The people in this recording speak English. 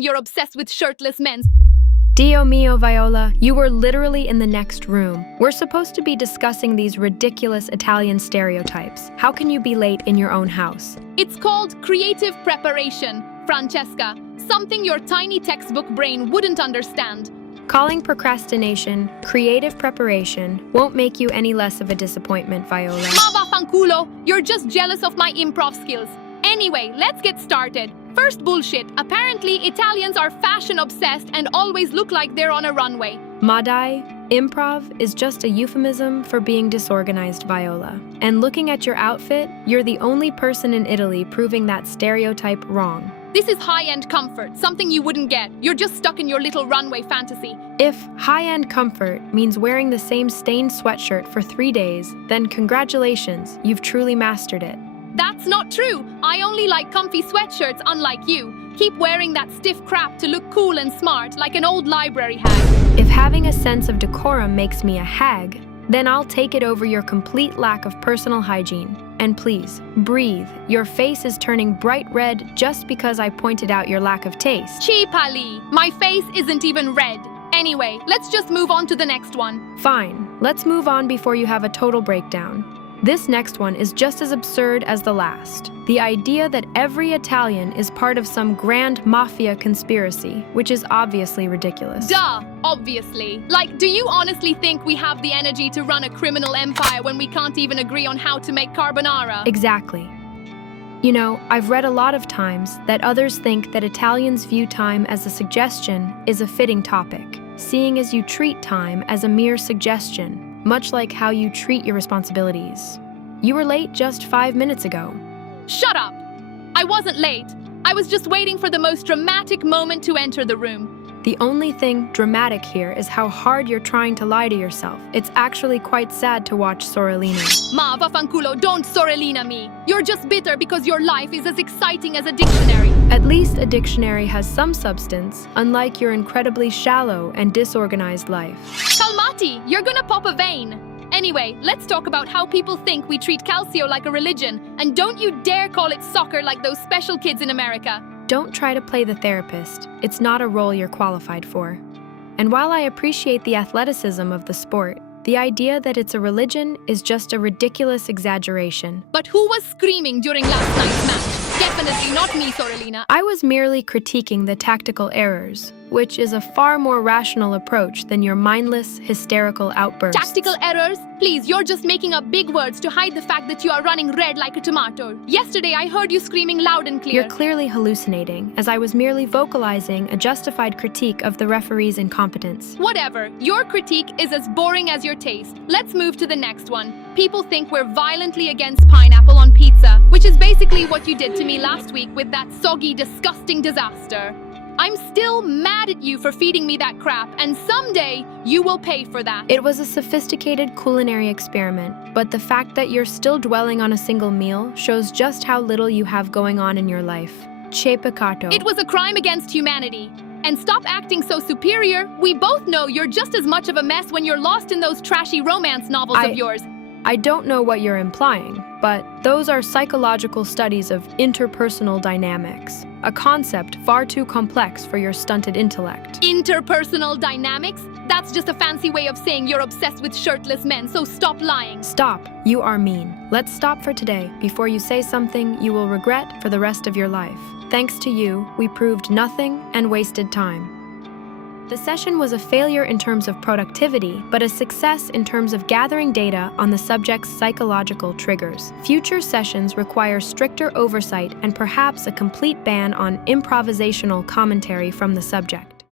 You're obsessed with shirtless men. Dio mio, Viola, you were literally in the next room. We're supposed to be discussing these ridiculous Italian stereotypes. How can you be late in your own house? It's called creative preparation, Francesca. Something your tiny textbook brain wouldn't understand. Calling procrastination creative preparation won't make you any less of a disappointment, Viola. Ma vaffanculo, you're just jealous of my improv skills. Anyway, let's get started. First bullshit. Apparently, Italians are fashion-obsessed and always look like they're on a runway. Madai, improv is just a euphemism for being disorganized, Viola. And looking at your outfit, you're the only person in Italy proving that stereotype wrong. This is high-end comfort, something you wouldn't get. You're just stuck in your little runway fantasy. If high-end comfort means wearing the same stained sweatshirt for 3 days, then congratulations, you've truly mastered it. That's not true. I only like comfy sweatshirts, unlike you. Keep wearing that stiff crap to look cool and smart, like an old library hag. If having a sense of decorum makes me a hag, then I'll take it over your complete lack of personal hygiene. And please, breathe. Your face is turning bright red just because I pointed out your lack of taste. Cheapali, my face isn't even red. Anyway, let's just move on to the next one. Fine, let's move on before you have a total breakdown. This next one is just as absurd as the last. The idea that every Italian is part of some grand mafia conspiracy, which is obviously ridiculous. Duh, obviously. Like, do you honestly think we have the energy to run a criminal empire when we can't even agree on how to make carbonara? Exactly. You know, I've read a lot of times that others think that Italians view time as a suggestion is a fitting topic, seeing as you treat time as a mere suggestion, much like how you treat your responsibilities. You were late just 5 minutes ago. Shut up! I wasn't late. I was just waiting for the most dramatic moment to enter the room. The only thing dramatic here is how hard you're trying to lie to yourself. It's actually quite sad to watch Sorellina. Ma vaffanculo, don't Sorellina me. You're just bitter because your life is as exciting as a dictionary. At least a dictionary has some substance, unlike your incredibly shallow and disorganized life. Calmati, you're gonna pop a vein. Anyway, let's talk about how people think we treat Calcio like a religion, and don't you dare call it soccer like those special kids in America. Don't try to play the therapist. It's not a role you're qualified for. And while I appreciate the athleticism of the sport, the idea that it's a religion is just a ridiculous exaggeration. But who was screaming during last night's match? Definitely not me, Sorellina. I was merely critiquing the tactical errors, which is a far more rational approach than your mindless, hysterical outbursts. Tactical errors? Please, you're just making up big words to hide the fact that you are running red like a tomato. Yesterday, I heard you screaming loud and clear. You're clearly hallucinating, as I was merely vocalizing a justified critique of the referee's incompetence. Whatever. Your critique is as boring as your taste. Let's move to the next one. People think we're violently against pineapple on pizza, which is basically what you did to me last week with that soggy, disgusting disaster. I'm still mad at you for feeding me that crap, and someday you will pay for that. It was a sophisticated culinary experiment, but the fact that you're still dwelling on a single meal shows just how little you have going on in your life. Che peccato. It was a crime against humanity. And stop acting so superior. We both know you're just as much of a mess when you're lost in those trashy romance novels of yours. I don't know what you're implying, but those are psychological studies of interpersonal dynamics, a concept far too complex for your stunted intellect. Interpersonal dynamics? That's just a fancy way of saying you're obsessed with shirtless men, so stop lying. Stop. You are mean. Let's stop for today before you say something you will regret for the rest of your life. Thanks to you, we proved nothing and wasted time. The session was a failure in terms of productivity, but a success in terms of gathering data on the subject's psychological triggers. Future sessions require stricter oversight and perhaps a complete ban on improvisational commentary from the subject.